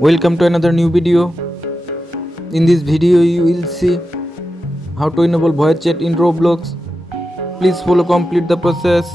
Welcome to another new video. In this video you will see how to enable voice chat in Roblox. Please follow complete the process.